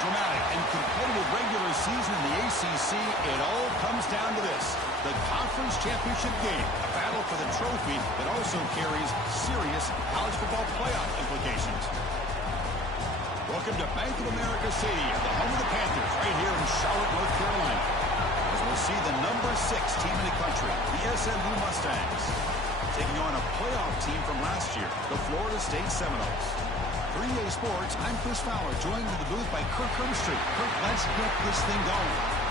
dramatic and competitive regular season in the ACC, it all comes down to this: the conference championship game, a battle for the trophy that also carries serious college football playoff implications. Welcome to Bank of America Stadium, the home of the Panthers, right here in Charlotte, North Carolina, as we'll see the number 6 team in the country, the SMU Mustangs, taking on a playoff team from last year, the Florida State Seminoles. For EA Sports, I'm Chris Fowler, joined in the booth by Kirk Herbstreit. Kirk, let's get this thing going.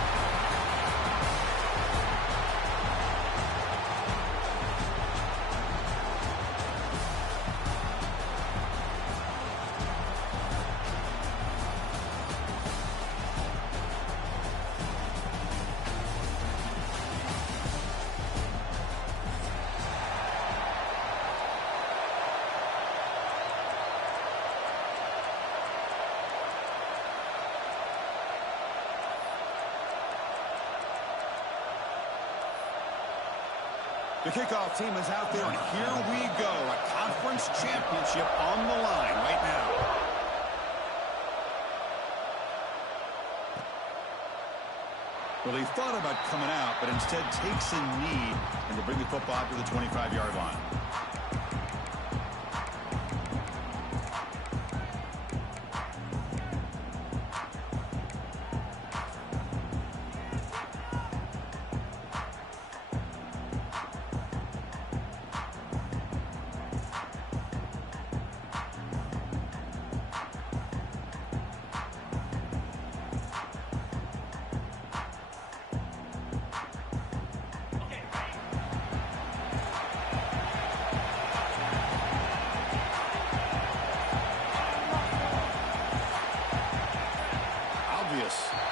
The kickoff team is out there, and here we go. A conference championship on the line right now. Well, he thought about coming out, but instead takes a knee and to bring the football to the 25-yard line.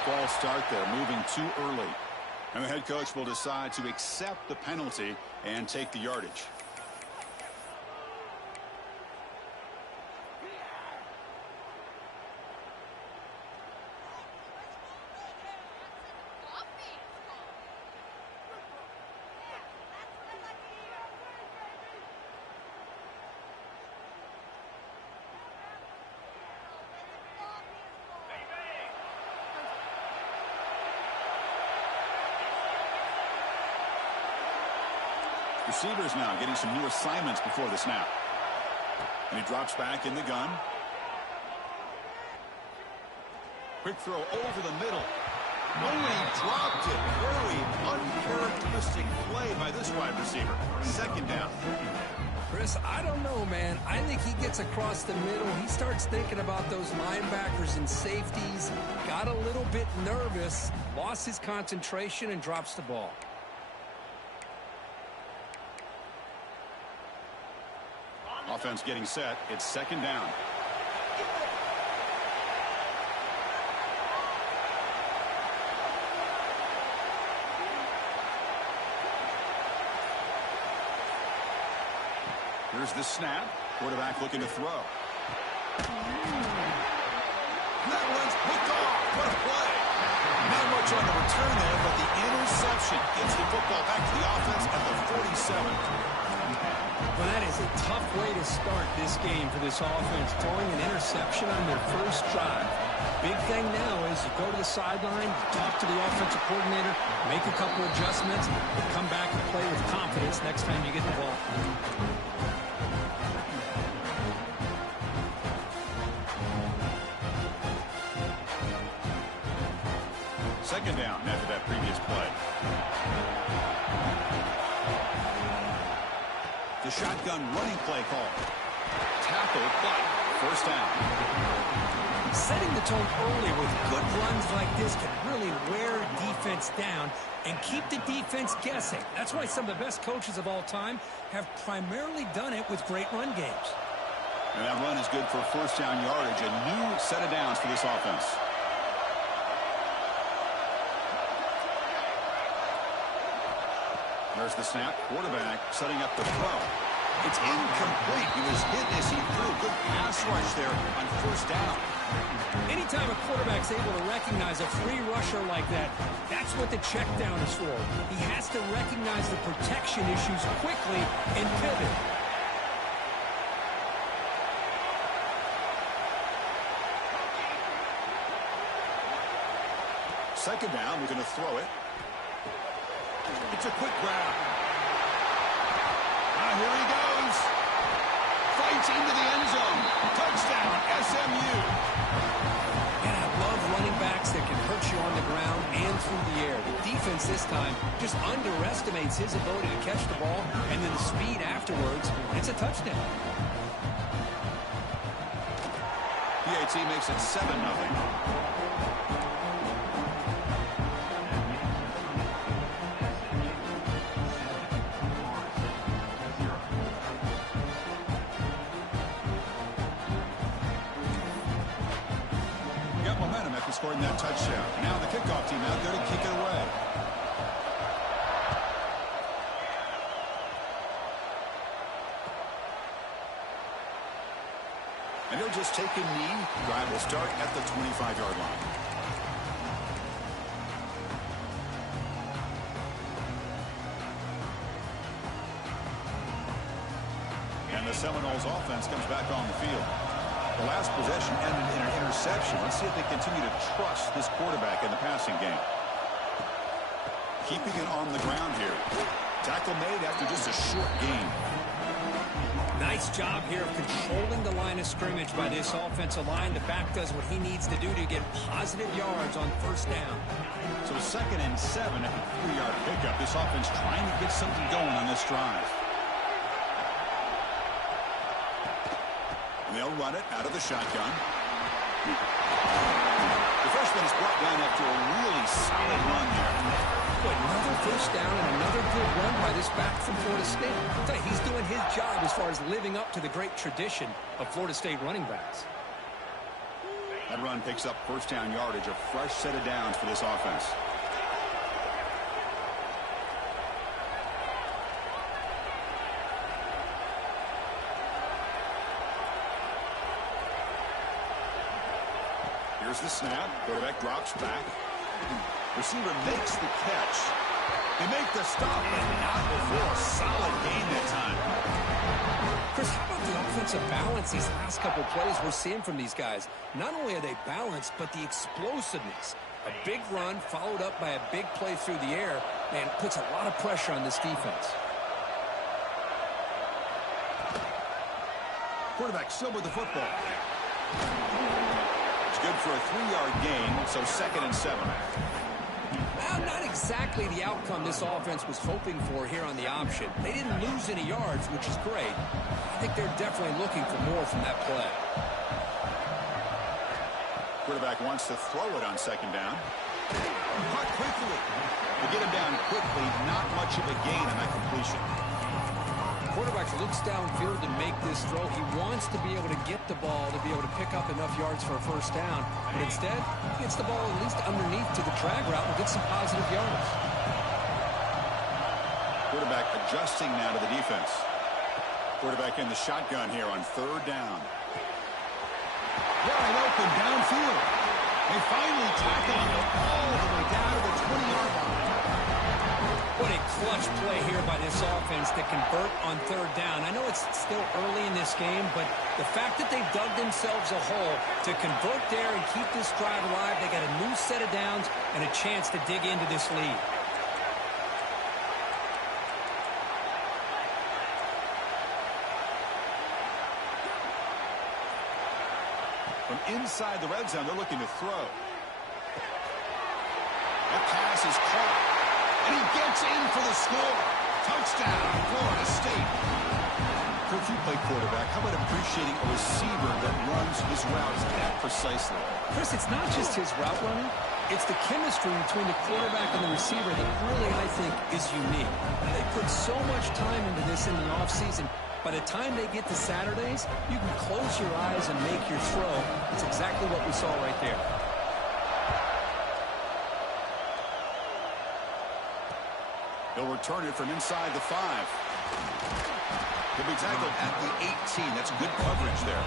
False start there, moving too early. And the head coach will decide to accept the penalty and take the yardage. Receivers now getting some new assignments before the snap. And he drops back in the gun. Quick throw over the middle. Oh, he dropped it. Very uncharacteristic play by this wide receiver. Second down. Chris, I don't know, man. I think he gets across the middle. He starts thinking about those linebackers and safeties. Got a little bit nervous. Lost his concentration and drops the ball. Offense getting set. It's second down. Here's the snap. Quarterback looking to throw. That one's picked off. What a play. Not much on the return there, but the interception gets the football back to the offense at the 47. Well, that is a tough way to start this game for this offense, throwing an interception on their first drive. Big thing now is you go to the sideline, talk to the offensive coordinator, make a couple adjustments, and come back and play with confidence next time you get the ball. Second down after that previous play. The shotgun running play call. Tackle, but first down. Setting the tone early with good runs like this can really wear defense down and keep the defense guessing. That's why some of the best coaches of all time have primarily done it with great run games. And that run is good for first down yardage. A new set of downs for this offense. There's the snap. Quarterback setting up the throw. It's incomplete. He was hit as he threw. Good pass rush there on first down. Anytime a quarterback's able to recognize a free rusher like that, that's what the check down is for. He has to recognize the protection issues quickly and pivot. second down, we're going to throw it. It's a quick grab. Here he goes. Fights into the end zone. Touchdown, SMU. And I love running backs that can hurt you on the ground and through the air. The defense this time just underestimates his ability to catch the ball, and then the speed afterwards. It's a touchdown. PAT makes it 7-0. Scoring that touchdown. Now the kickoff team out there to kick it away. And he'll just take a knee. Drive will start at the 25-yard line. And the Seminoles offense comes back on the field. The last possession ended in an interception. Let's see if they continue to trust this quarterback in the passing game. Keeping it on the ground here. Tackle made after just a short game. Nice job here of controlling the line of scrimmage by this offensive line. The back does what he needs to do to get positive yards on first down. So 2nd and 7 at the 3-yard pickup. This offense trying to get something going on this drive. They'll run it out of the shotgun. The freshman is brought down after a really solid run there. Another first down and another good run by this back from Florida State. I'll tell you, he's doing his job as far as living up to the great tradition of Florida State running backs. That run picks up first down yardage, a fresh set of downs for this offense. Here's the snap. Quarterback drops back. Receiver makes the catch. They make the stop, but not before a solid gain that time. Chris, how about the offensive balance these last couple plays we're seeing from these guys? Not only are they balanced, but the explosiveness. A big run followed up by a big play through the air, and puts a lot of pressure on this defense. Quarterback still with the football. Good for a 3-yard gain, so 2nd and 7. Well, not exactly the outcome this offense was hoping for here on the option. They didn't lose any yards, which is great. I think they're definitely looking for more from that play. Quarterback wants to throw it on 2nd down. Caught quickly. They get him down quickly. Not much of a gain on that completion. Quarterback looks downfield to make this throw. He wants to be able to get the ball to be able to pick up enough yards for a first down. But instead, he gets the ball at least underneath to the drag route and gets some positive yards. Quarterback adjusting now to the defense. Quarterback in the shotgun here on 3rd down. Wide open downfield. They finally tackle him all the way down to the 20-yard line. What a clutch play here by this offense to convert on 3rd down. I know it's still early in this game, but the fact that they've dug themselves a hole to convert there and keep this drive alive, they got a new set of downs and a chance to dig into this lead. From inside the red zone, they're looking to throw. That pass is caught. And he gets in for the score. Touchdown, Florida State. Coach, you play quarterback. How about appreciating a receiver that runs his routes that precisely? Chris, it's not just his route running. It's the chemistry between the quarterback and the receiver that really, I think, is unique. They put so much time into this in the offseason. By the time they get to Saturdays, you can close your eyes and make your throw. It's exactly what we saw right there. He'll return it from inside the 5. He'll be tackled at the 18. That's good coverage there.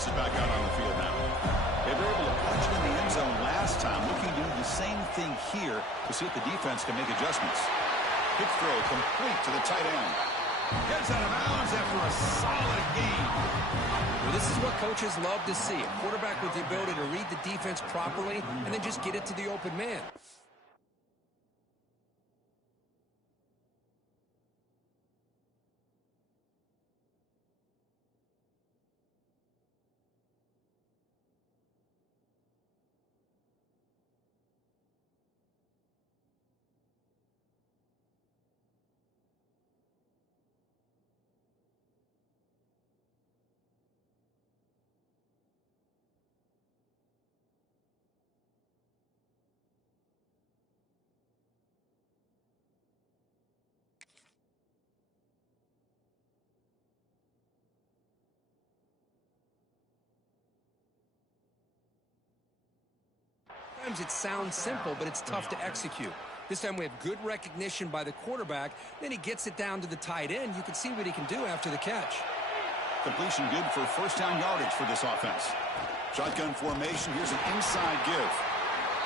offense is back out on the field now. They were able to punch it in the end zone last time, looking to do the same thing here to see if the defense can make adjustments. Quick throw complete to the tight end. Gets out of bounds after a solid gain. Well, this is what coaches love to see. A quarterback with the ability to read the defense properly and then just get it to the open man. Sometimes it sounds simple, but it's tough to execute. This time we have good recognition by the quarterback. Then he gets it down to the tight end. You can see what he can do after the catch. Completion good for first down yardage for this offense. Shotgun formation. Here's an inside give.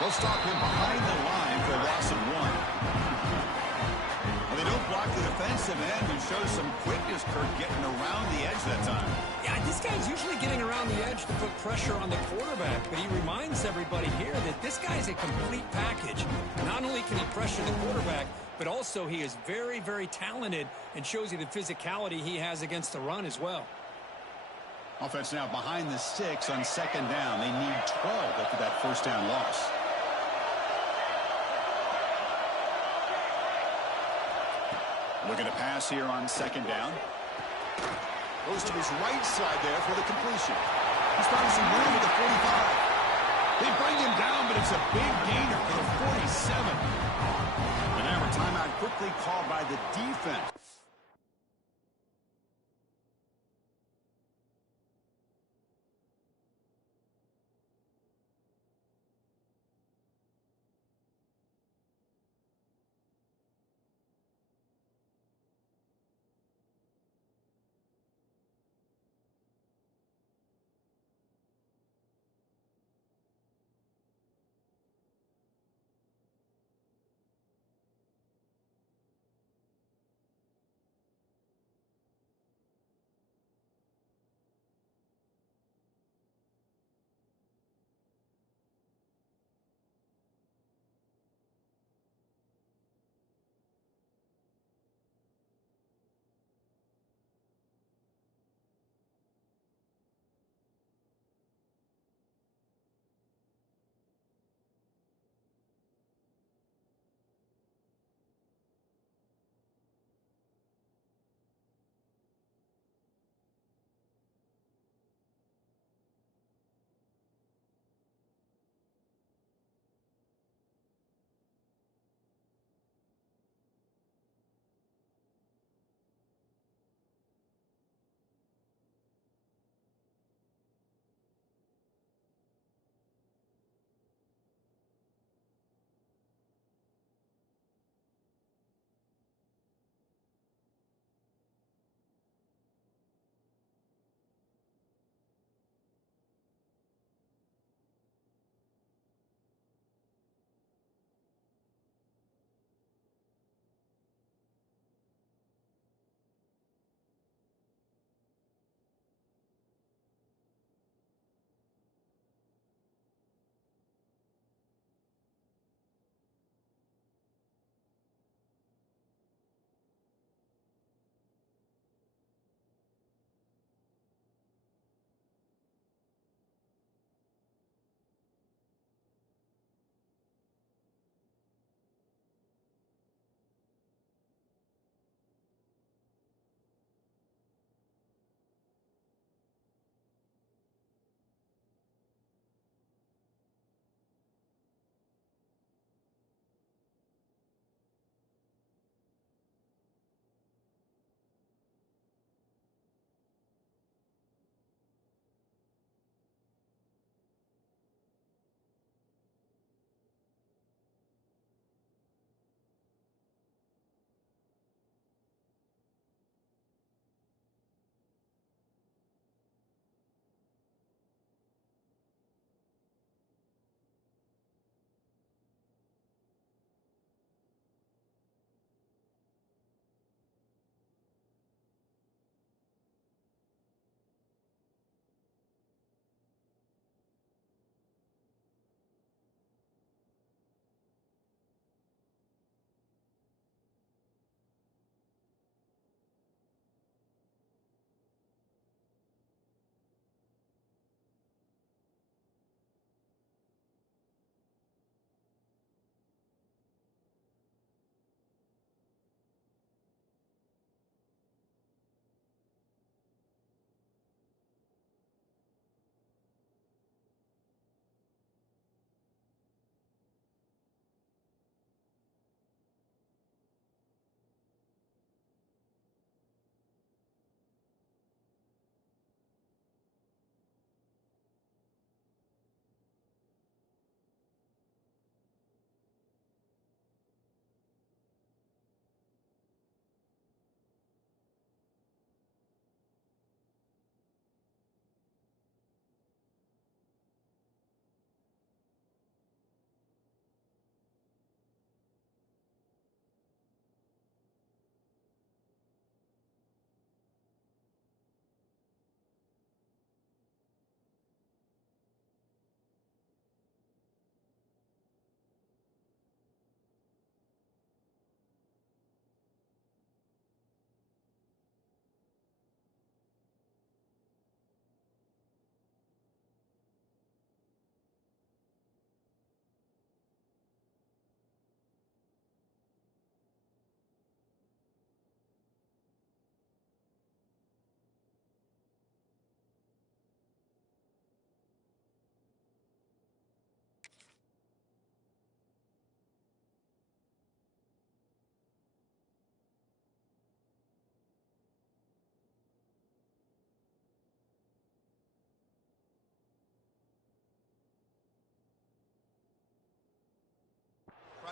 They'll stop him behind the line for a loss of 1. Well, they don't block the defensive end, who shows some quickness, Kirk, getting around the edge that time. Yeah, this guy's usually getting around the edge to put pressure on the quarterback, but he reminds everybody here that this guy's a complete package. Not only can he pressure the quarterback, but also he is very, very talented and shows you the physicality he has against the run as well. Offense now behind the 6 on second down. They need 12 after that first down loss. Looking to pass here on second down. Goes to his right side there for the completion. He's finding some room at the 45. They bring him down, but it's a big gainer for the 47. And now a timeout quickly called by the defense.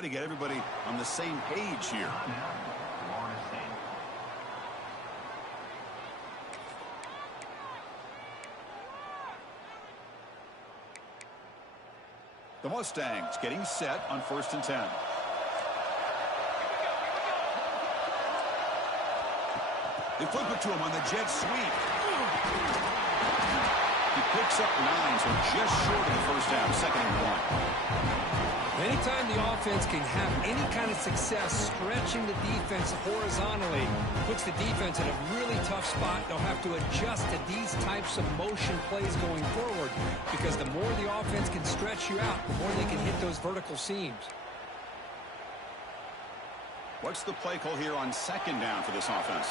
to get everybody on the same page here. The Mustangs getting set on 1st and 10. They flip it to him on the jet sweep. He picks up 9, so just short of the first down, 2nd and 1. Anytime the offense can have any kind of success stretching the defense horizontally, puts the defense in a really tough spot. They'll have to adjust to these types of motion plays going forward, because the more the offense can stretch you out, the more they can hit those vertical seams. What's the play call here on 2nd down for this offense?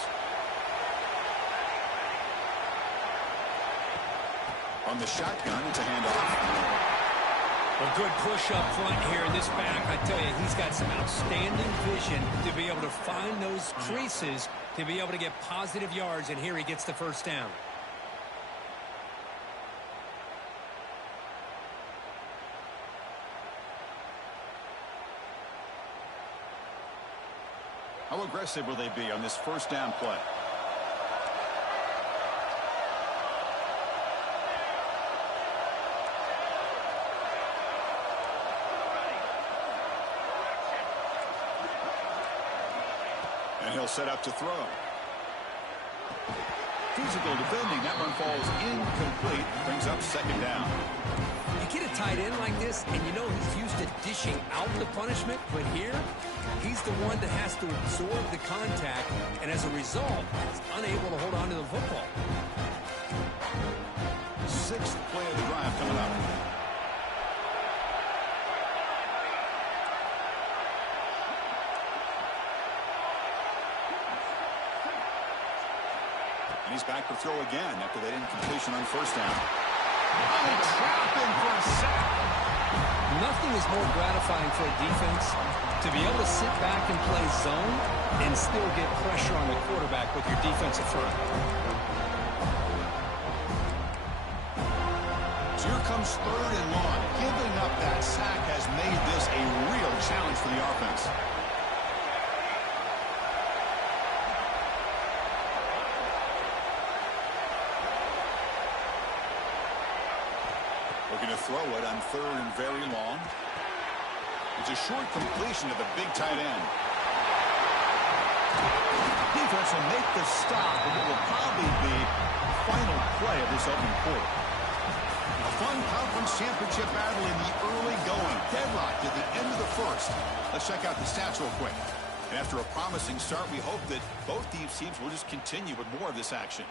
On the shotgun, it's a handoff. A good push up front here in this back. I tell you, he's got some outstanding vision to be able to find those creases, to be able to get positive yards, and here he gets the first down. How aggressive will they be on this first down play? And he'll set up to throw. Physical defending. That one falls incomplete. Brings up 2nd down. You get a tight end like this, and you know he's used to dishing out the punishment, but here, he's the one that has to absorb the contact, and as a result, he's unable to hold on to the football. 6th play of the drive coming up. And he's back to throw again after that incompletion on 1st down. Oh, trapping for a sack. Nothing is more gratifying for a defense to be able to sit back and play zone and still get pressure on the quarterback with your defensive front. So here comes 3rd and long. Giving up that sack has made this a real challenge for the offense. Looking to throw it on 3rd and very long. It's a short completion to the big tight end. Defense will make the stop, and it will probably be the final play of this opening quarter. A fun conference championship battle in the early going. Deadlocked at the end of the 1st. Let's check out the stats real quick. And after a promising start, we hope that both these teams will just continue with more of this action.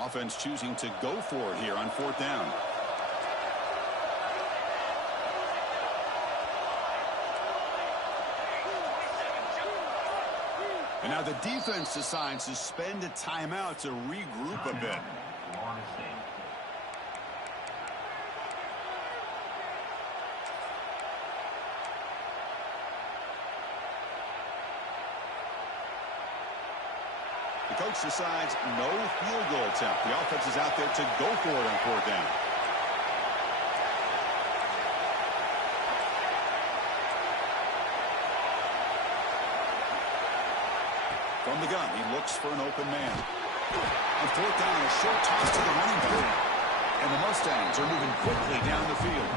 Offense choosing to go for it here on 4th down. And now the defense decides to spend a timeout to regroup a bit. The coach decides no field goal attempt. The offense is out there to go for it on 4th down. From the gun, he looks for an open man. On 4th down, a short toss to the running back. And the Mustangs are moving quickly down the field.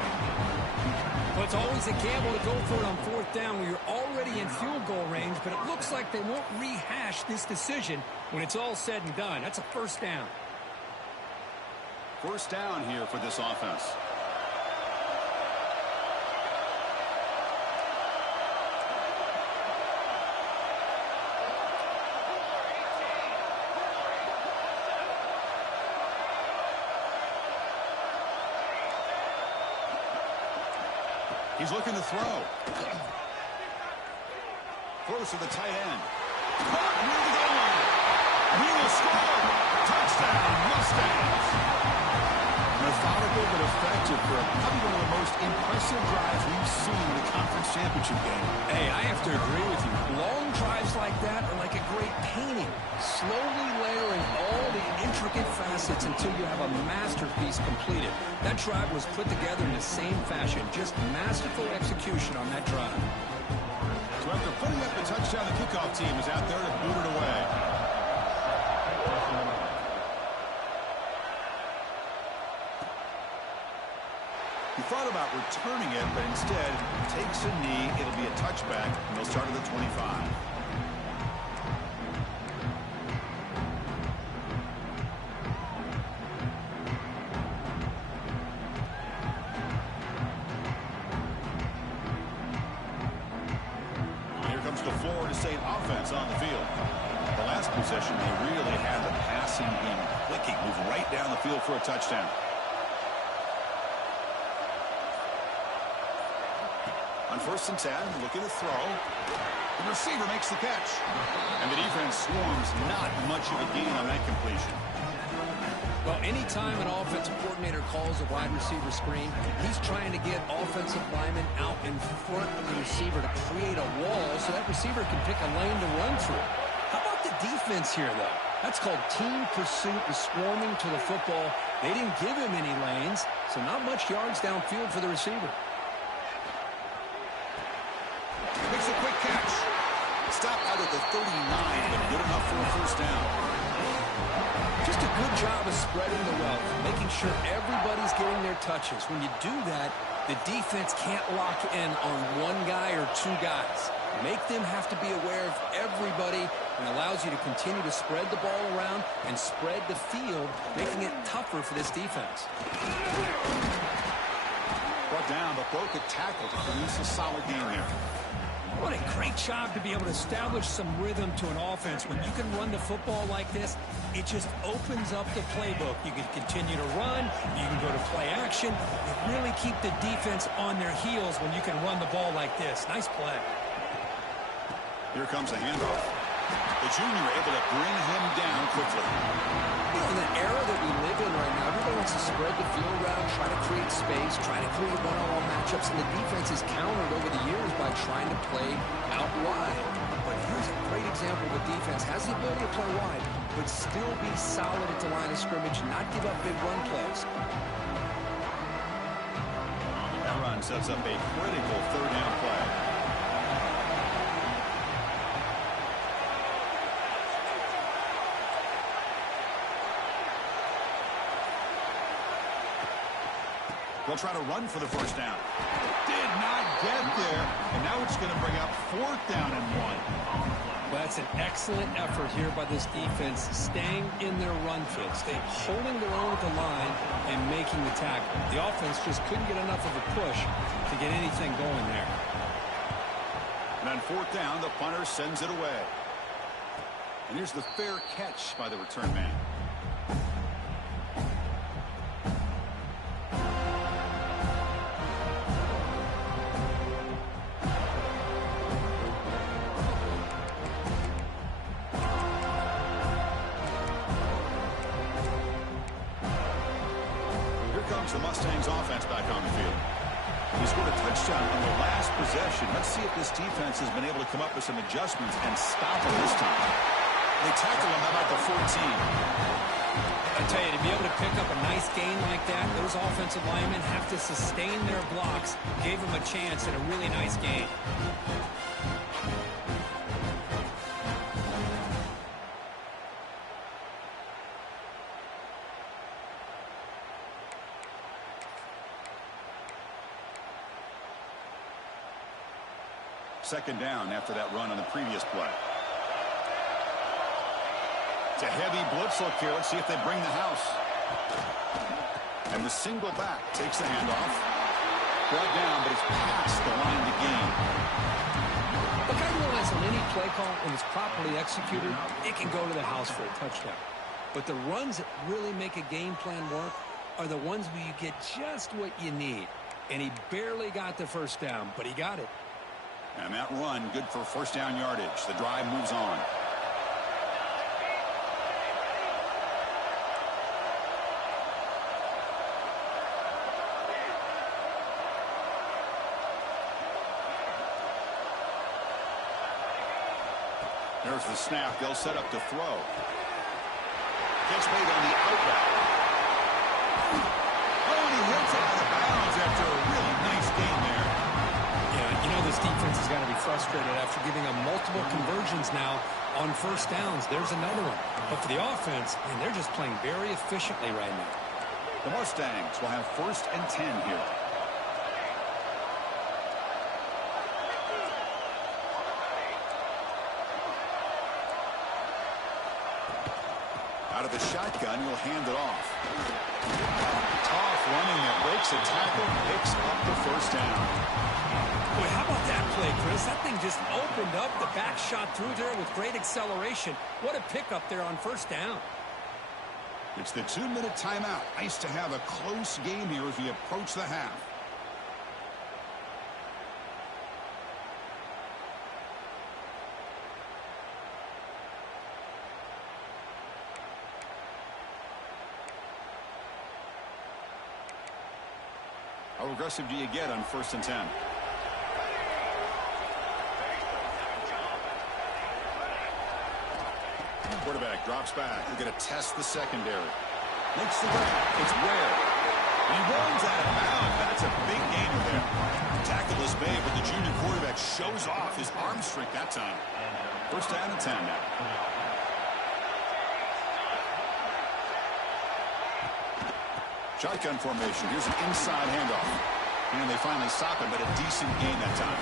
Well, it's always a gamble to go for it on 4th down when you're already in field goal range, but it looks like they won't rehash this decision when it's all said and done. That's a 1st down. 1st down here for this offense. He's looking to throw. Throws to the tight end. Caught near the goal line. He will score. Touchdown, Mustangs. Methodical but effective for probably one of the most impressive drives we've seen in the conference championship game. Hey, I have to agree with you. Long drives like that are like a great painting, slowly layering all the intricate facets until you have a masterpiece completed. That drive was put together in the same fashion, just masterful execution on that drive. So after putting up the touchdown, the kickoff team is out there to boot it away. He thought about returning it, but instead takes a knee. It'll be a touchback, and they'll start at the 25. Here comes the Florida State offense on the field. The last possession, they really had the passing game clicking, move right down the field for a touchdown. On 1st and 10, looking to throw. The receiver makes the catch. And the defense swarms, not much of a gain on that completion. Well, anytime an offensive coordinator calls a wide receiver screen, he's trying to get offensive linemen out in front of the receiver to create a wall so that receiver can pick a lane to run through. How about the defense here, though? That's called team pursuit and swarming to the football. They didn't give him any lanes, so not much yards downfield for the receiver. Makes a quick catch. Stop out at the 39, but good enough for a first down. Just a good job of spreading the wealth, making sure everybody's getting their touches. When you do that, the defense can't lock in on one guy or two guys. Make them have to be aware of everybody, and allows you to continue to spread the ball around and spread the field, making it tougher for this defense. Brought down, but broke a tackle to produce a solid game there. What a great job to be able to establish some rhythm to an offense. When you can run the football like this, it just opens up the playbook. You can continue to run. You can go to play action. You really keep the defense on their heels when you can run the ball like this. Nice play. Here comes a handoff. The junior able to bring him down quickly. You know, in the era that we live in right now, everybody wants to spread the field around, try to create space, try to create one-on-one matchups, and the defense is countered over the years by trying to play out wide. But here's a great example of a defense has the ability to play wide, but still be solid at the line of scrimmage, not give up big run plays. That run sets up a critical third down play. They'll try to run for the first down. Did not get there, and now it's going to bring up 4th down and 1. Well, that's an excellent effort here by this defense, staying in their run fit, staying holding their own at the line and making the tackle. The offense just couldn't get enough of a push to get anything going there. And on 4th down, the punter sends it away. And here's the fair catch by the return man. The Mustangs offense back on the field. He scored a touchdown on the last possession. Let's see if this defense has been able to come up with some adjustments and stop him this time. They tackle him about the 14. I tell you, to be able to pick up a nice gain like that, those offensive linemen have to sustain their blocks. Gave him a chance at a really nice gain. Second down after that run on the previous play. It's a heavy blitz look here. Let's see if they bring the house. And the single back takes the handoff. Brought down, but it's past the line to gain. Look, I realize on any play call, when it's properly executed, it can go to the house for a touchdown. But the runs that really make a game plan work are the ones where you get just what you need. And he barely got the first down, but he got it. And that run, good for first down yardage. The drive moves on. There's the snap. They'll set up to throw. Gets made on the outlet. Oh, and he hits it out of bounds after a really nice game there. Yeah, you know this defense has got to be frustrated after giving them multiple conversions now on first downs. There's another one. But for the offense, man, they're just playing very efficiently right now. The Mustangs will have 1st and 10 here. Out of the shotgun, he'll hand it off. Tough running that breaks a tackle, picks up the 1st down. Boy, how about that play, Chris? That thing just opened up. The back shot through there with great acceleration. What a pickup there on 1st down. It's the 2-minute timeout. Nice to have a close game here as we approach the half. How aggressive do you get on 1st and 10? Quarterback drops back. We're going to test the secondary. Makes the grab. It's Ware. He runs out of bounds. That's a big gainer there. Tackle is made, but the junior quarterback shows off his arm strength that time. 1st down and 10 now. Shotgun formation. Here's an inside handoff. And they finally stop him, but a decent gain that time.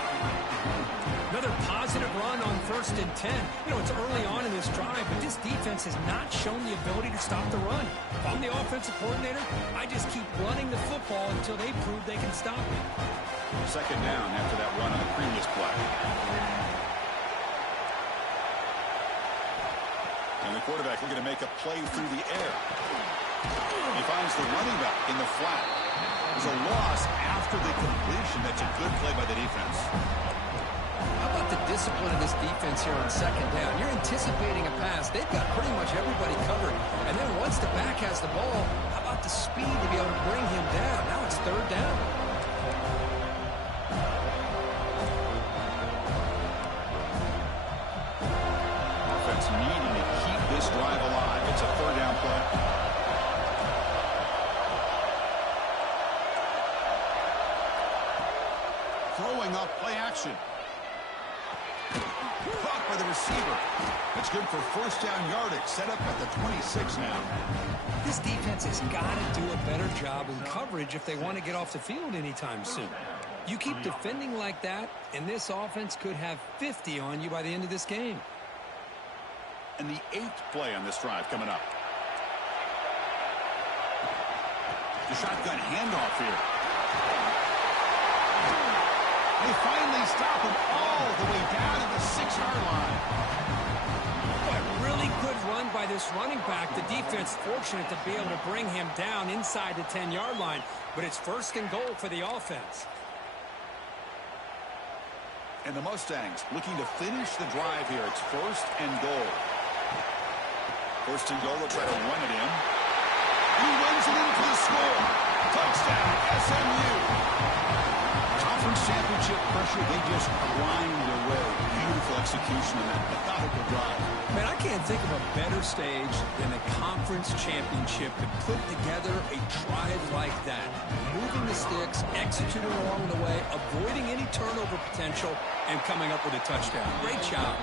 Another positive run on 1st and 10. You know, it's early on in this drive, but this defense has not shown the ability to stop the run. If I'm the offensive coordinator, I just keep running the football until they prove they can stop it. 2nd down after that run on the previous play. And the quarterback looking to make a play through the air. He finds the running back in the flat. There's a loss after the completion. That's a good play by the defense. How about the discipline of this defense here on 2nd down? You're anticipating a pass. They've got pretty much everybody covered. And then once the back has the ball, how about the speed to be able to bring him down? Now it's 3rd down. Offense needing to keep this drive alive. It's a 3rd down play. Throwing up play action. Caught by the receiver. That's good for 1st down yardage. Set up at the 26 now. This defense has got to do a better job in coverage if they want to get off the field anytime soon. You keep defending like that, and this offense could have 50 on you by the end of this game. And the 8th play on this drive coming up. The shotgun handoff here. They finally stop him all the way down to the 6-yard line. Boy, really good run by this running back. The defense fortunate to be able to bring him down inside the 10-yard line. But it's 1st and goal for the offense. And the Mustangs looking to finish the drive here. It's 1st and goal. 1st and goal, they'll try to run it in. He runs it into the score. Touchdown, SMU. Conference championship pressure, they just grind away. Beautiful execution in that methodical drive. Man, I can't think of a better stage than the conference championship to put together a drive like that. Moving the sticks, executing along the way, avoiding any turnover potential, and coming up with a touchdown. Great job.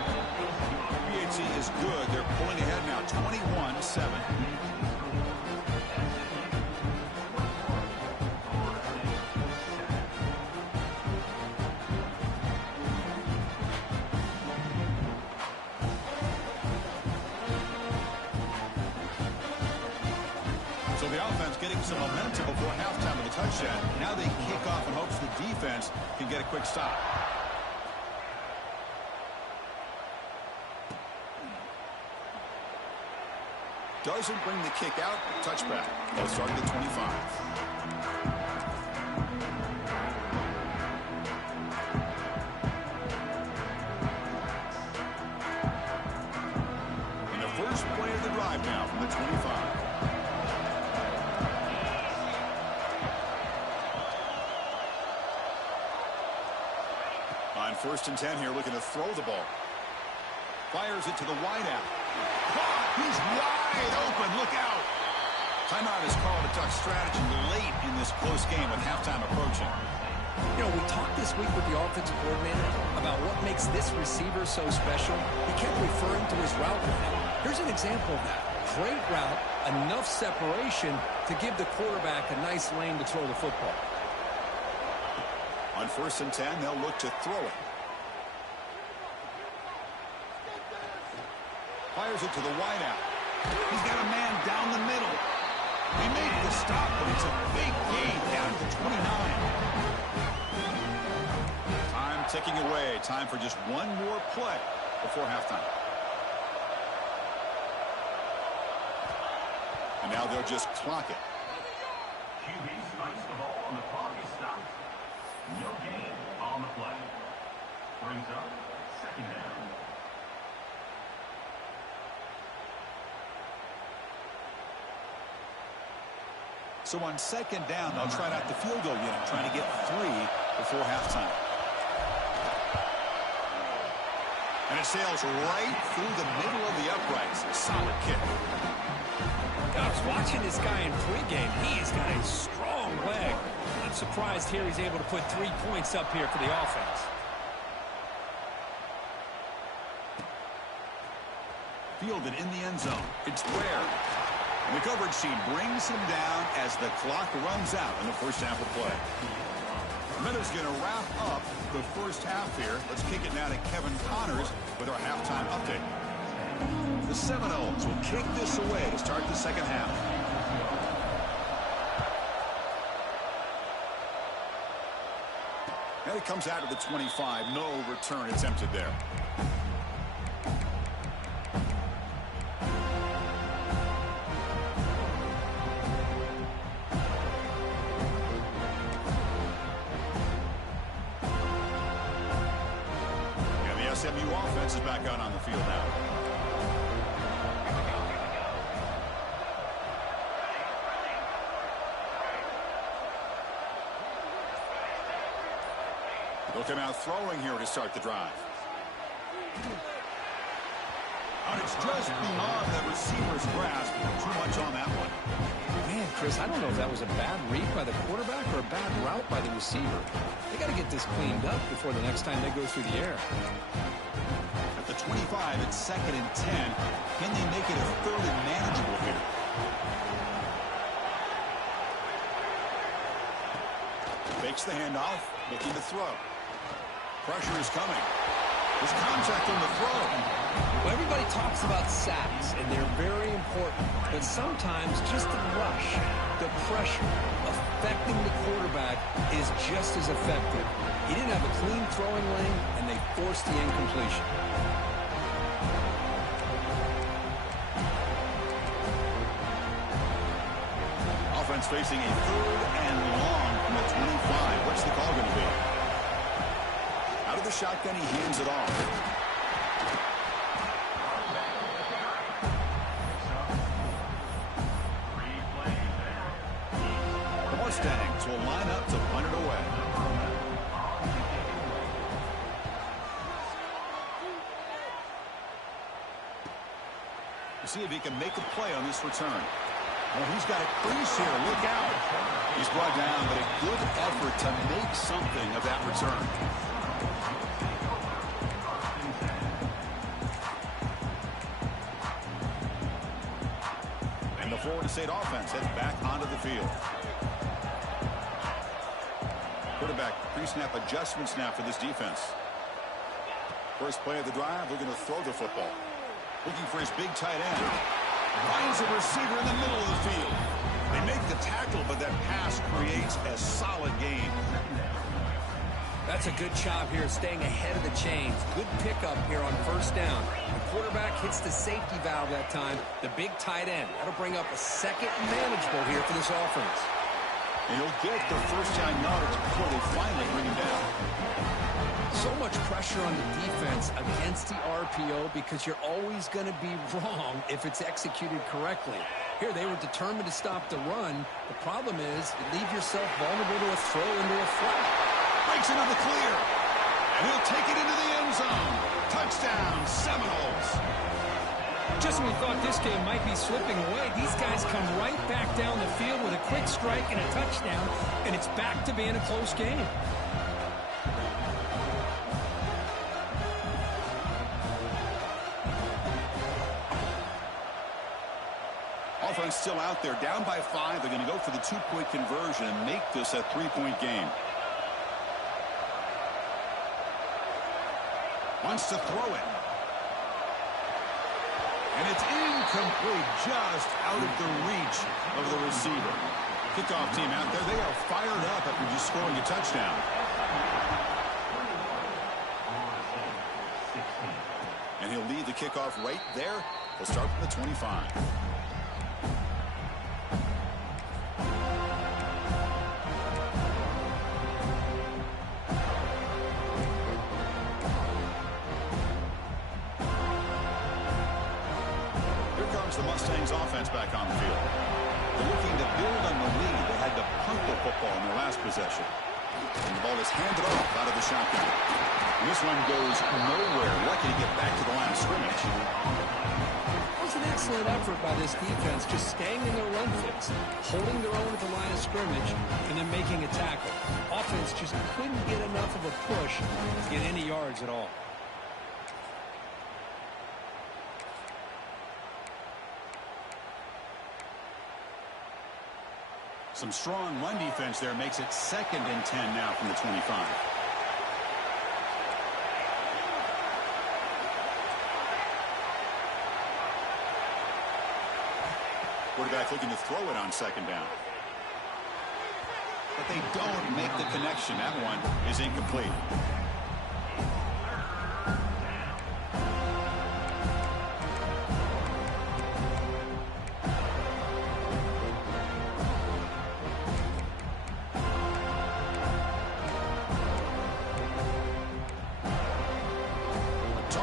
BHC is good. They're pulling ahead now, 21-7. So the offense getting some momentum before halftime of the touchdown. Now they kick off in hopes the defense can get a quick stop. Doesn't bring the kick out. Touchback. They'll start at the 25. And the first play of the drive now from the 25. On 1st and 10 here, looking to throw the ball. Fires it to the wideout. He's wide open. Look out. Timeout is called to talk strategy late in this close game with halftime approaching. You know, we talked this week with the offensive coordinator about what makes this receiver so special. He kept referring to his route running. Here's an example of that. Great route, enough separation to give the quarterback a nice lane to throw the football. On 1st and 10, they'll look to throw it. Fires it to the wideout. He's got a man down the middle. He made the stop, but it's a big gain down to the 29. Time ticking away. Time for just one more play before halftime. And now they'll just clock it. QB spikes the ball and the clock is stopped. No gain on the play. Brings up 2nd down. So on 2nd down, they'll try out the field goal unit, trying to get 3 before halftime. And it sails right through the middle of the uprights. Solid kick. I was watching this guy in pregame. He's got a strong leg. I'm surprised here he's able to put 3 points up here for the offense. Fielded in the end zone. It's Ware. And the coverage team brings him down as the clock runs out in the first half of play. Minutes going to wrap up the first half here. Let's kick it now to Kevin Connors with our halftime update. The Seminoles will kick this away to start the second half. And it comes out of the 25. No return attempted there. SMU offense is back out on the field now. They'll come out throwing here to start the drive. And it's just beyond the receiver's grasp. Too much on that one. Man, Chris, I don't know if that was a bad read by the quarterback or a bad route by the receiver. They got to get this cleaned up before the next time they go through the air. At the 25, it's 2nd and 10. Can they make it a 3rd and manageable here? Fakes the handoff, looking to throw. Pressure is coming. There's contact on the throw. Well, everybody talks about sacks, and they're very important. But sometimes just the rush, the pressure, affecting the quarterback is just as effective. He didn't have a clean throwing lane, and they forced the incompletion. Offense facing a 3rd and long from the 25. What's the call going to be? Out of the shotgun, he hands it off. The Mustangs will line up to punt it away. We'll see if he can make a play on this return. Well, he's got a crease here. Look out. He's brought down, but a good effort to make something of that return. And the Florida State offense heads back onto the field. Quarterback pre-snap adjustment snap for this defense. First play of the drive, they're going to throw the football. Looking for his big tight end. Finds a receiver in the middle of the field. They make the tackle, but that pass creates a solid gain. That's a good job here, staying ahead of the chains. Good pickup here on 1st down. The quarterback hits the safety valve that time. The big tight end. That'll bring up a 2nd manageable here for this offense. And he'll get the first down yards before they finally bring him down. So much pressure on the defense against the RPO because you're always going to be wrong if it's executed correctly. Here, they were determined to stop the run. The problem is you leave yourself vulnerable to a throw into a flat. Breaks into the clear. And he'll take it into the end zone. Touchdown, Seminoles. Just when we thought this game might be slipping away, these guys come right back down the field with a quick strike and a touchdown, and it's back to being a close game. Offense still out there, down by 5. They're going to go for the 2-point conversion and make this a 3-point game. Wants to throw it. And it's incomplete, just out of the reach of the receiver. Kickoff team out there, they are fired up after just scoring a touchdown. And he'll lead the kickoff right there. He'll start from the 25. The Mustangs offense back on the field. They're looking to build on the lead. They had to punt the football in their last possession. And the ball is handed off out of the shotgun. And this one goes nowhere. Lucky to get back to the line of scrimmage. It was an excellent effort by this defense, just staying in their run fits, holding their own at the line of scrimmage, and then making a tackle. Offense just couldn't get enough of a push to get any yards at all. Some strong run defense there makes it 2nd and 10 now from the 25. Quarterback looking to throw it on 2nd down. But they don't make the connection. That one is incomplete.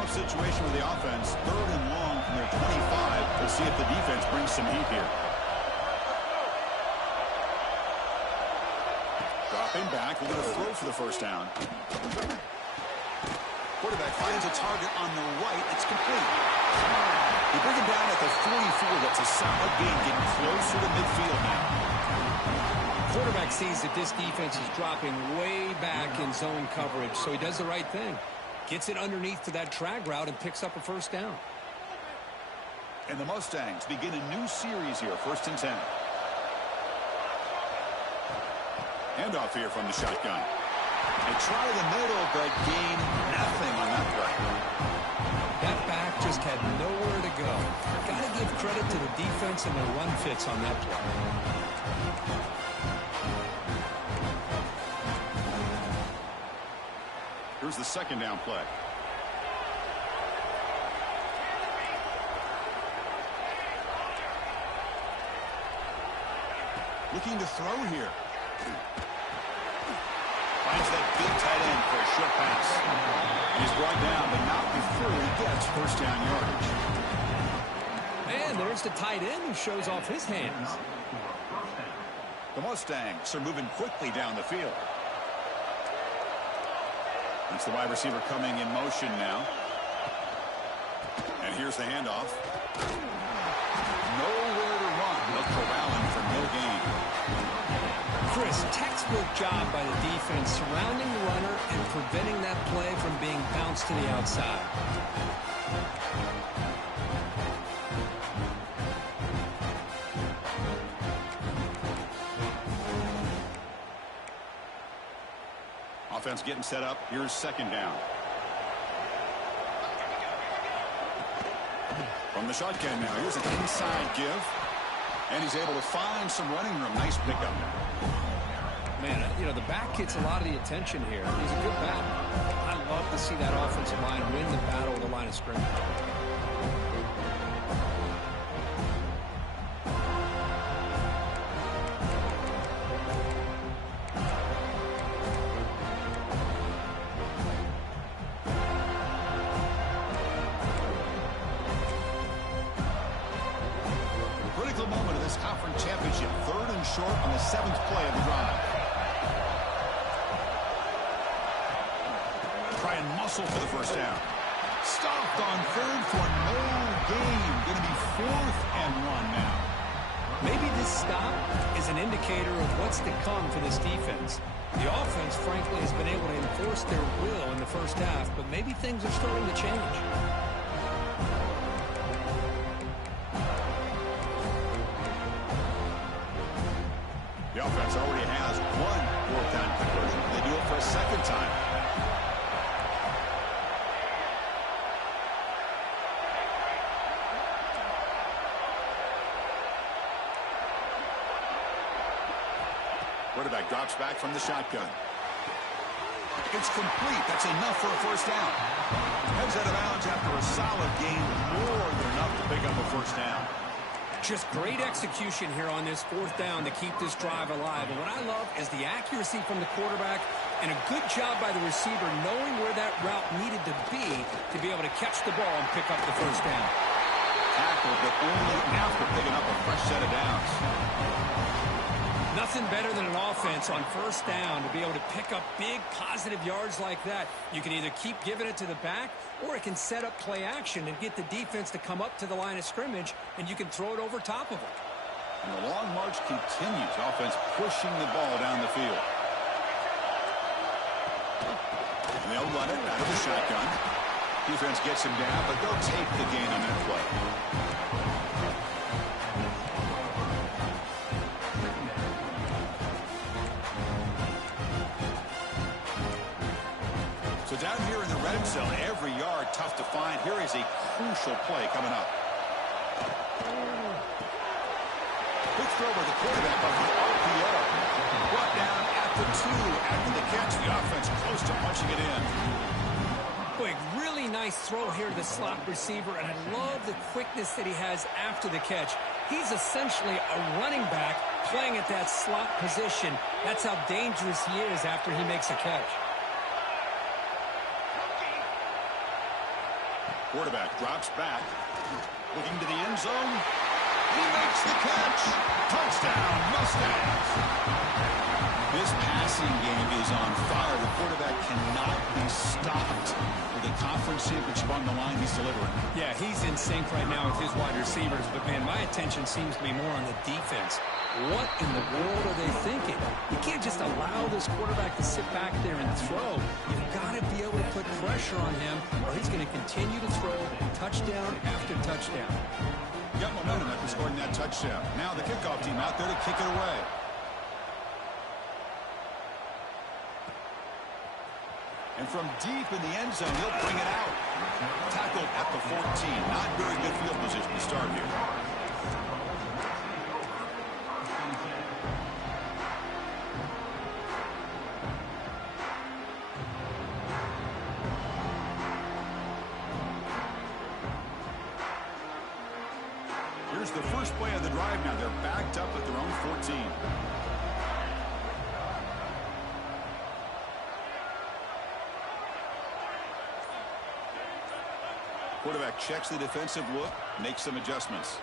Situation with the offense, 3rd and long from their 25. We'll see if the defense brings some heat here. Dropping back, we're going to throw for the 1st down. Quarterback finds a target on the right. It's complete. They bring him down at the 44. That's a solid gain, getting closer to midfield now. Quarterback sees that this defense is dropping way back in zone coverage, so he does the right thing. Gets it underneath to that drag route and picks up a 1st down. And the Mustangs begin a new series here, 1st and 10. Handoff here from the shotgun. They try the middle, but gain nothing on that play. That back just had nowhere to go. Got to give credit to the defense and their run fits on that play. Here's the 2nd down play. Looking to throw here. Finds that big tight end for a short pass. He's brought down, but not before he gets 1st down yardage. And there's the tight end who shows off his hands. The Mustangs are moving quickly down the field. It's the wide receiver coming in motion now. And here's the handoff. Nowhere to run. They'll corral him for no gain. Chris, textbook job by the defense surrounding the runner and preventing that play from being bounced to the outside. Offense getting set up. Here's 2nd down. From the shotgun now. Here's an inside give. And he's able to find some running room. Nice pickup. Man, you know, the back gets a lot of the attention here. He's a good back. I love to see that offensive line win the battle with the line of scrimmage. Conference championship, 3rd and short on the 7th play of the drive. try and muscle for the first down. Stopped on third for no gain. Going to be 4th and 1 now. Maybe this stop is an indicator of what's to come for this defense. The offense, frankly, has been able to enforce their will in the first half, but maybe things are starting to change. The offense already has 1 4th down conversion. They do it for a second time. Quarterback drops back from the shotgun. It's complete. That's enough for a first down. Heads out of bounds after a solid game. More than enough to pick up a first down. Just great execution here on this 4th down to keep this drive alive. And what I love is the accuracy from the quarterback and a good job by the receiver knowing where that route needed to be able to catch the ball and pick up the first down. Tackled, but only after picking up a fresh set of downs. Nothing better than an offense on first down to be able to pick up big positive yards like that. You can either keep giving it to the back or it can set up play action and get the defense to come up to the line of scrimmage, and you can throw it over top of them. And the long march continues. Offense pushing the ball down the field. And they'll run it out of the shotgun. Defense gets him down, but they'll take the gain on that play. So down here in the red zone, every yard tough to find. Here is a crucial play coming up. Quick throw by the quarterback on the RPO. Brought down at the 2 after the catch. The offense close to punching it in. Boy, really nice throw here to the slot receiver, and I love the quickness that he has after the catch. He's essentially a running back playing at that slot position. That's how dangerous he is after he makes a catch. Quarterback drops back, looking to the end zone. He makes the catch. Touchdown, Mustangs. This passing game is on fire. The quarterback cannot be stopped. With the conference championship on the line, he's delivering. Yeah, he's in sync right now with his wide receivers. But, man, my attention seems to be more on the defense. What in the world are they thinking? You can't just allow this quarterback to sit back there and throw. You've got to be able to put pressure on him, or he's going to continue to throw touchdown after touchdown. Got momentum after scoring that touchdown. Now the kickoff team out there to kick it away. And from deep in the end zone, he'll bring it out. Tackled at the 14. Not very good field position to start here. Here's the first play of the drive now. They're backed up at their own 14. Quarterback checks the defensive look, makes some adjustments.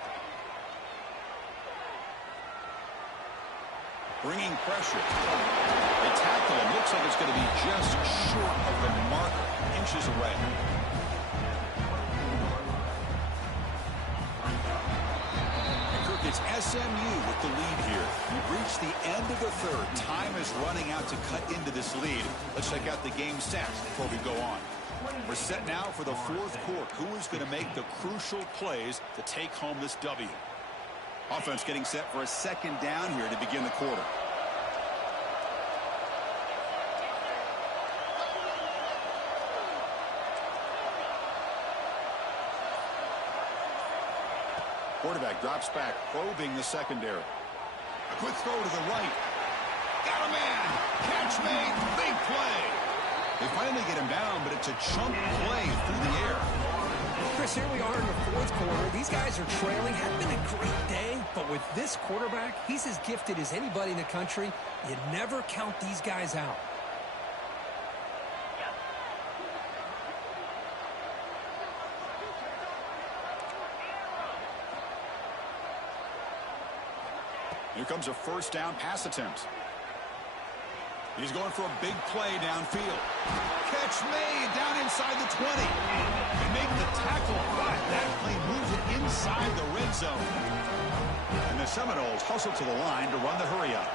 Bringing pressure. They tackle him. Looks like it's going to be just short of the marker, inches away. It's SMU with the lead here. We've reached the end of the third. Time is running out to cut into this lead. Let's check out the game stats before we go on. We're set now for the fourth quarter. Who is going to make the crucial plays to take home this W? Offense getting set for a second down here to begin the quarter. Quarterback drops back, probing the secondary. A quick throw to the right. Got a man. Catch made. Big play. They finally get him down, but it's a chunk play through the air. Chris, here we are in the fourth quarter. These guys are trailing. Had been a great day, but with this quarterback, he's as gifted as anybody in the country. You never count these guys out. Here comes a first down pass attempt. He's going for a big play downfield. Catch made down inside the 20. They make the tackle, but that play moves it inside the red zone. And the Seminoles hustle to the line to run the hurry up.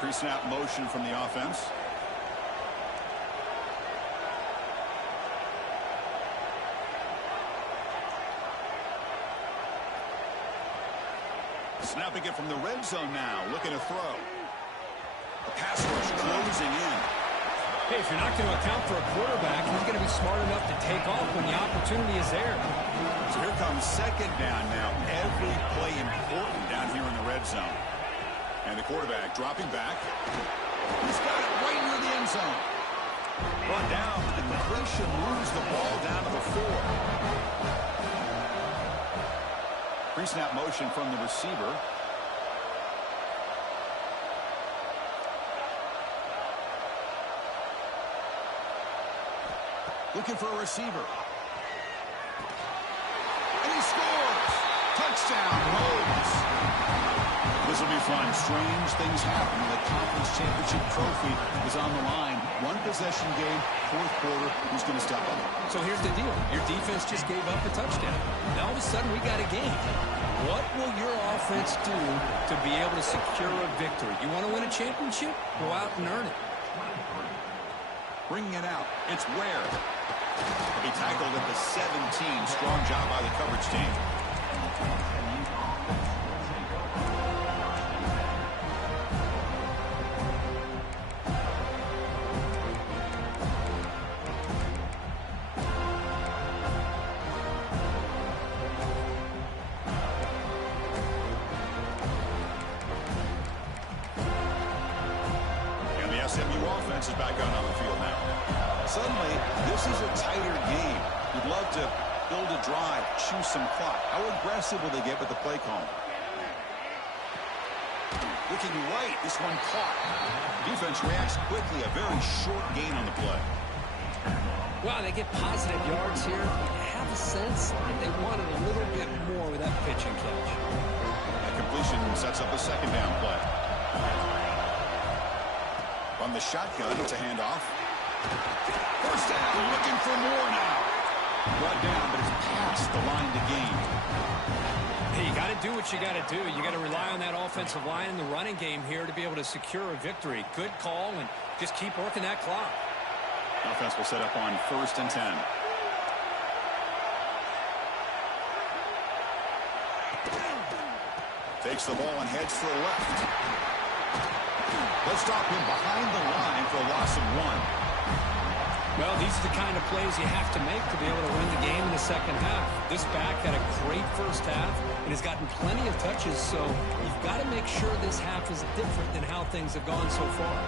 Pre-snap motion from the offense. Snapping it from the red zone now, looking to throw. The pass rush closing in. Hey, if you're not going to account for a quarterback, he's going to be smart enough to take off when the opportunity is there. So here comes second down now. Every play important down here in the red zone. And the quarterback dropping back. He's got it right near the end zone. Brought down. The completion moves the ball down to the 4. Pre-snap motion from the receiver. Looking for a receiver. And he scores! Touchdown, Rhodes! This will be fun. Strange things happen. The conference championship trophy is on the line. One possession game, fourth quarter. Who's going to step up? So here's the deal. Your defense just gave up a touchdown. Now all of a sudden we got a game. What will your offense do to be able to secure a victory? You want to win a championship? Go out and earn it. Bringing it out. It's Ware. He tackled at the 17. Strong job by the coverage team. SMU offense is back out on the field now. Suddenly, this is a tighter game. You'd love to build a drive, choose some clock. How aggressive will they get with the play call? Looking right, this one caught. Defense reacts quickly, a very short gain on the play. Wow, they get positive yards here. I have a sense that they wanted a little bit more with that pitch and catch. That completion sets up a second down play. From the shotgun, it's a handoff. First down, looking for more now. Brought down, but it's past the line to gain. Hey, you got to do what you got to do. You got to rely on that offensive line in the running game here to be able to secure a victory. Good call, and just keep working that clock. Offense will set up on 1st and 10. Takes the ball and heads to the left. Let's stop him behind the line for a loss of 1. Well, these are the kind of plays you have to make to be able to win the game in the second half. This back had a great first half and has gotten plenty of touches, so you've got to make sure this half is different than how things have gone so far.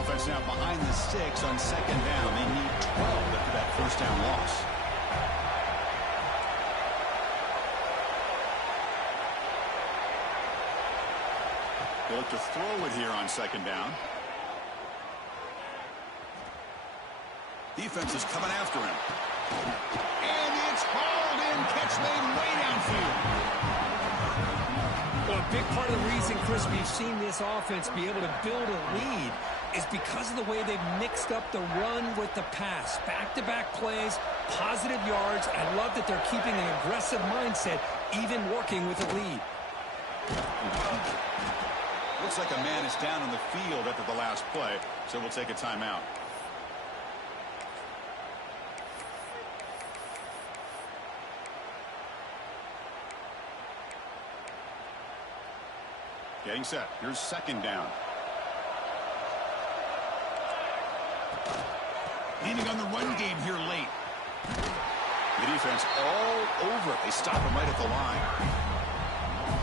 Offense now behind the 6 on second down. They need 12 after that first down loss. They look to throw it here on second down. Defense is coming after him. And it's hauled in. Catch made way downfield. Well, a big part of the reason, Chris, we've seen this offense be able to build a lead is because of the way they've mixed up the run with the pass. Back-to-back plays, positive yards. I love that they're keeping an aggressive mindset, even working with a lead. Looks like a man is down on the field after the last play, so we'll take a timeout. Getting set. Here's second down. Leaning on the run game here late. The defense all over. They stop him right at the line.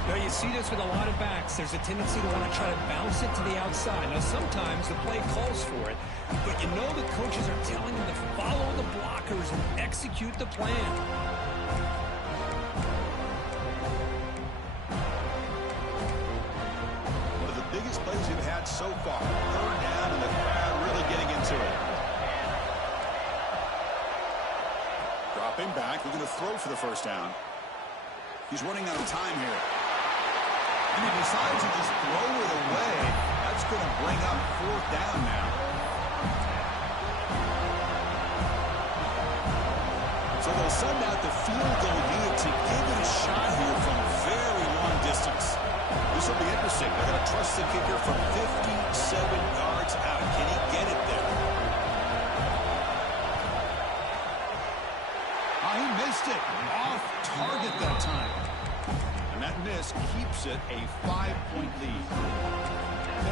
Now, you see this with a lot of backs. There's a tendency to want to try to bounce it to the outside. Now, sometimes the play calls for it, but you know the coaches are telling them to follow the blockers and execute the plan. One of the biggest plays we've had so so far. Third down, and the crowd really getting into it. Dropping back, we're going to throw for the first down. He's running out of time here. And he decides to just throw it away. That's going to bring up fourth down now. So they'll send out the field goal unit to give it a shot here from very long distance. This will be interesting. They're going to trust the kicker from 57 yards out. Can he get it there? Oh, he missed it. Off target that time. And that miss keeps it a 5-point lead.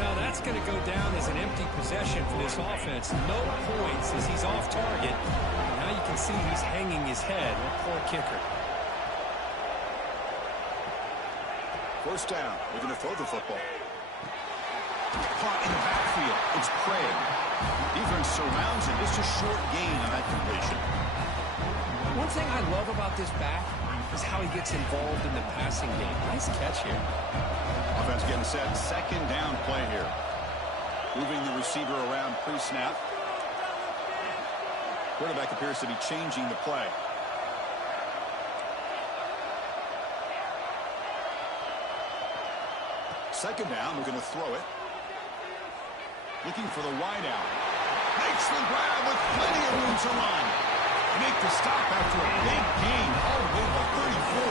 Now that's going to go down as an empty possession for this offense. No points as he's off target. Now you can see he's hanging his head. That poor kicker. First down. We're going to throw the football. Caught in the backfield. It's Craig. Defense surrounds him. It's a short gain on that completion. One thing I love about this back is how he gets involved in the passing game. Nice catch here. Offense getting set. Second down play here. Moving the receiver around pre-snap. Quarterback appears to be changing the play. Second down, we're going to throw it. Looking for the wide out. Makes the grab with plenty of room to run. Make the stop after a big gain all the way to the 34.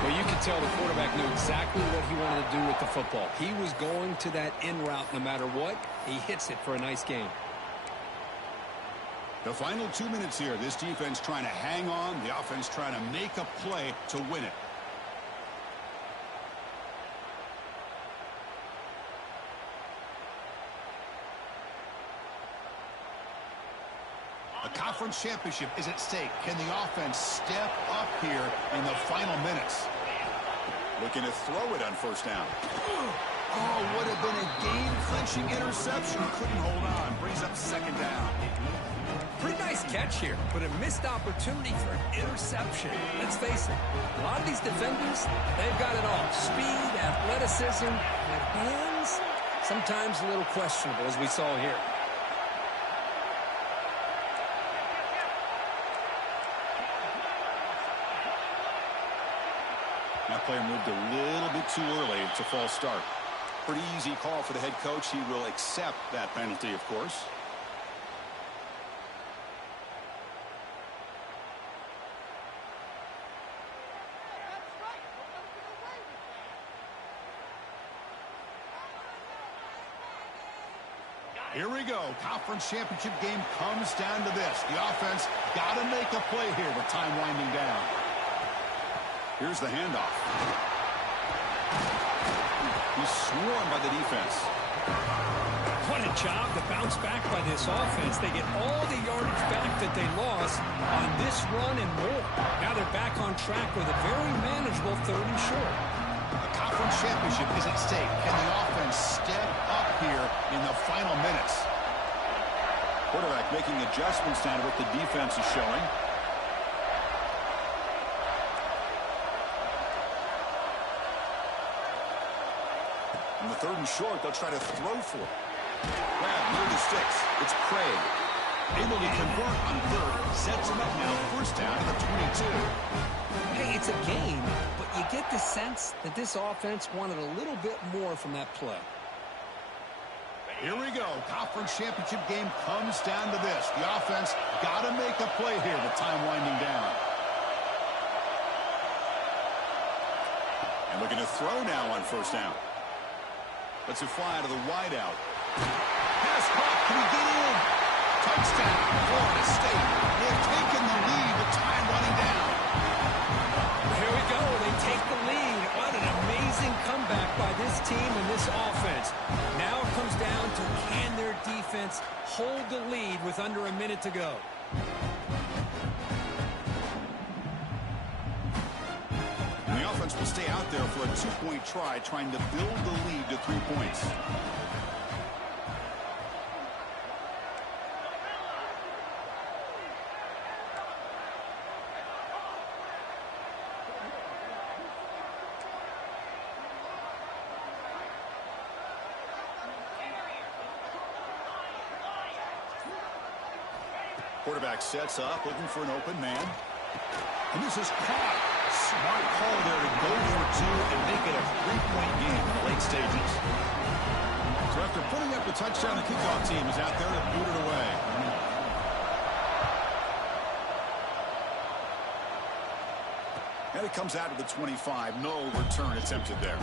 Well, you can tell the quarterback knew exactly what he wanted to do with the football. He was going to that in route no matter what. He hits it for a nice gain. The final 2 minutes here. This defense trying to hang on. The offense trying to make a play to win it. A conference championship is at stake. Can the offense step up here in the final minutes? Looking to throw it on first down. Oh, would have been a game-clinching interception. Couldn't hold on. Brings up second down. Pretty nice catch here, but a missed opportunity for an interception. Let's face it, a lot of these defenders, they've got it all. Speed, athleticism, and hands, sometimes a little questionable, as we saw here. That player moved a little bit too early. It's a false start. Pretty easy call for the head coach. He will accept that penalty, of course. Here we go. Conference championship game comes down to this. The offense got to make a play here with time winding down. Here's the handoff. He's swarmed by the defense. What a job to bounce back by this offense. They get all the yardage back that they lost on this run and more. Now they're back on track with a very manageable 3rd and short. A conference championship is at stake. Can the offense step up here in the final minutes? Quarterback making adjustments down to what the defense is showing. On the 3rd and short, they'll try to throw for it. Grab near the sticks. It's Craig. Able to convert on 3rd. Sets him up now. First down at the 22. Hey, it's a game, but you get the sense that this offense wanted a little bit more from that play. Here we go. Conference championship game comes down to this. The offense got to make a play here with time winding down. And looking to throw now on first down. Lets it fly out of the wide out. Pass caught. Can he get in? Touchdown, Florida State. They've taken the lead with time running down. Here we go. They take the lead. What an amazing comeback by this team and this offense. Now it comes down to can their defense hold the lead with under a minute to go. And the offense will stay out there for a 2-point try, trying to build the lead to 3 points. Quarterback sets up, looking for an open man. And this is caught. Smart call there to go for two and make it a 3-point game in the late stages. So after putting up the touchdown, the kickoff team is out there to boot it away. And it comes out to the 25. No return attempted there.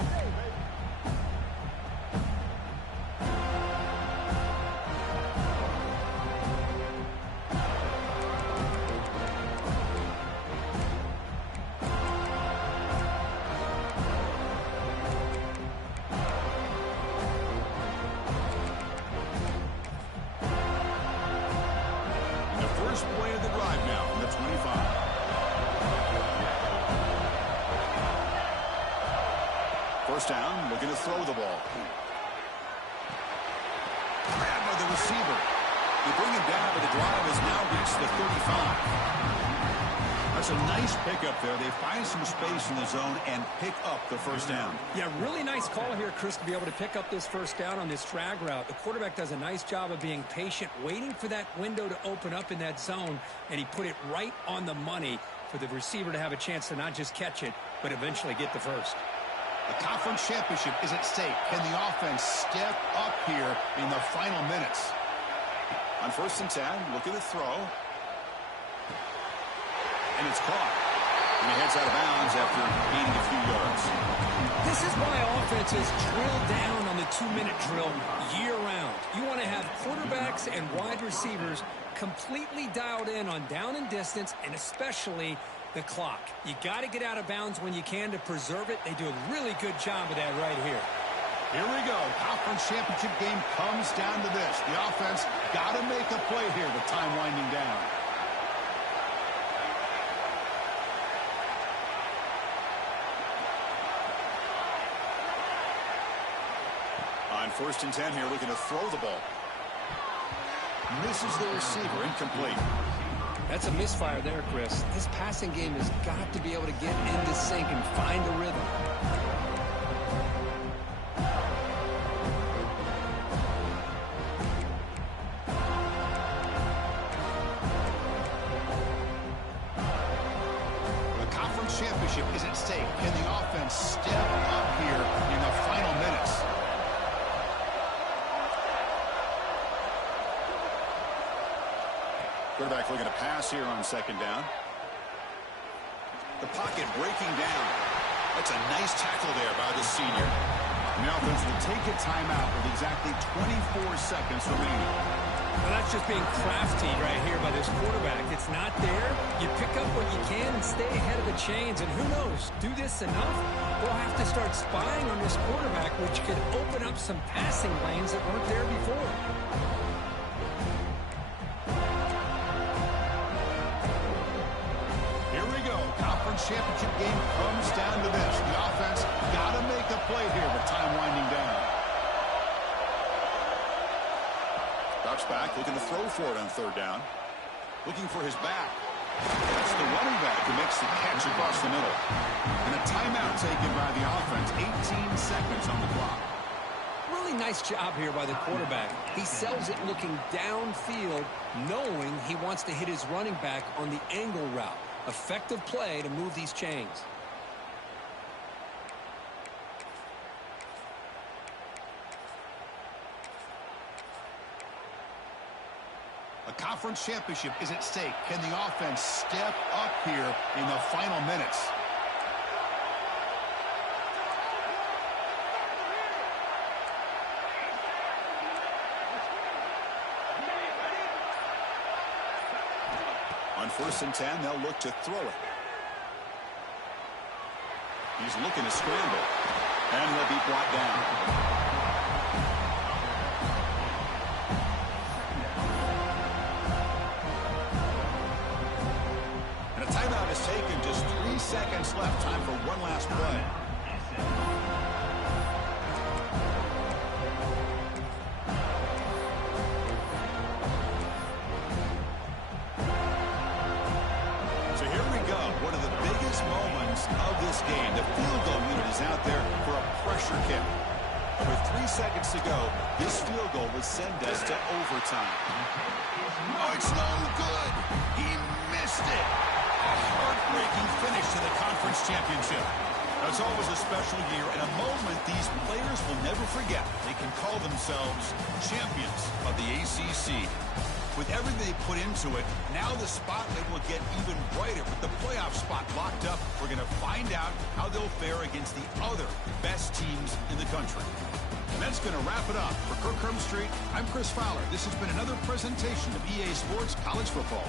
First play of the drive now on the 25. First down, looking to throw the ball. Grabbed by the receiver. They bring him down, but the drive has now reached the 35. That's a nice pickup there. They find some space in the zone and pick up the first down. Yeah, really nice call here, Chris, to be able to pick up this first down on this drag route. The quarterback does a nice job of being patient, waiting for that window to open up in that zone, and he put it right on the money for the receiver to have a chance to not just catch it, but eventually get the first. The conference championship is at stake. Can the offense step up here in the final minutes? On 1st and 10, look at the throw. And it's caught. And he heads out of bounds after gaining a few yards. This is why offenses drill down on the 2-minute drill year-round. You want to have quarterbacks and wide receivers completely dialed in on down and distance, and especially the clock. You got to get out of bounds when you can to preserve it. They do a really good job of that right here. Here we go. Conference championship game comes down to this. The offense got to make a play here with time winding down. On 1st and 10 here, looking to throw the ball. Misses the receiver, incomplete. That's a misfire there, Chris. This passing game has got to be able to get into sync and find a rhythm. The conference championship is at stake. Can the offense step up here in the final minutes? Quarterback looking to pass here on 2nd down. The pocket breaking down. That's a nice tackle there by the senior. The offense will take a timeout with exactly 24 seconds remaining. Well, that's just being crafty right here by this quarterback. It's not there. You pick up what you can and stay ahead of the chains. And who knows, do this enough, we'll have to start spying on this quarterback, which could open up some passing lanes that weren't there before. Championship game comes down to this. The offense got to make a play here with time winding down. Drops back, looking to throw for it on 3rd down. Looking for his back. That's the running back who makes the catch across the middle. And a timeout taken by the offense. 18 seconds on the clock. Really nice job here by the quarterback. He sells it looking downfield, knowing he wants to hit his running back on the angle route. Effective play to move these chains. A conference championship is at stake. Can the offense step up here in the final minutes? On 1st and 10, they'll look to throw it. He's looking to scramble, and he'll be brought down. And a timeout is taken. Just 3 seconds left. Time for one last play. Of this game, the field goal unit is out there for a pressure kick. With 3 seconds to go. This field goal would send us to overtime. Oh, it's no good. He missed it. A heartbreaking finish to the conference championship. It's always a special year and a moment these players will never forget. They can call themselves champions of the ACC. With everything they put into it, now the spotlight will get even brighter. With the playoff spot locked up, we're going to find out how they'll fare against the other best teams in the country. And that's going to wrap it up. For Kirk Street, I'm Chris Fowler. This has been another presentation of EA Sports College Football.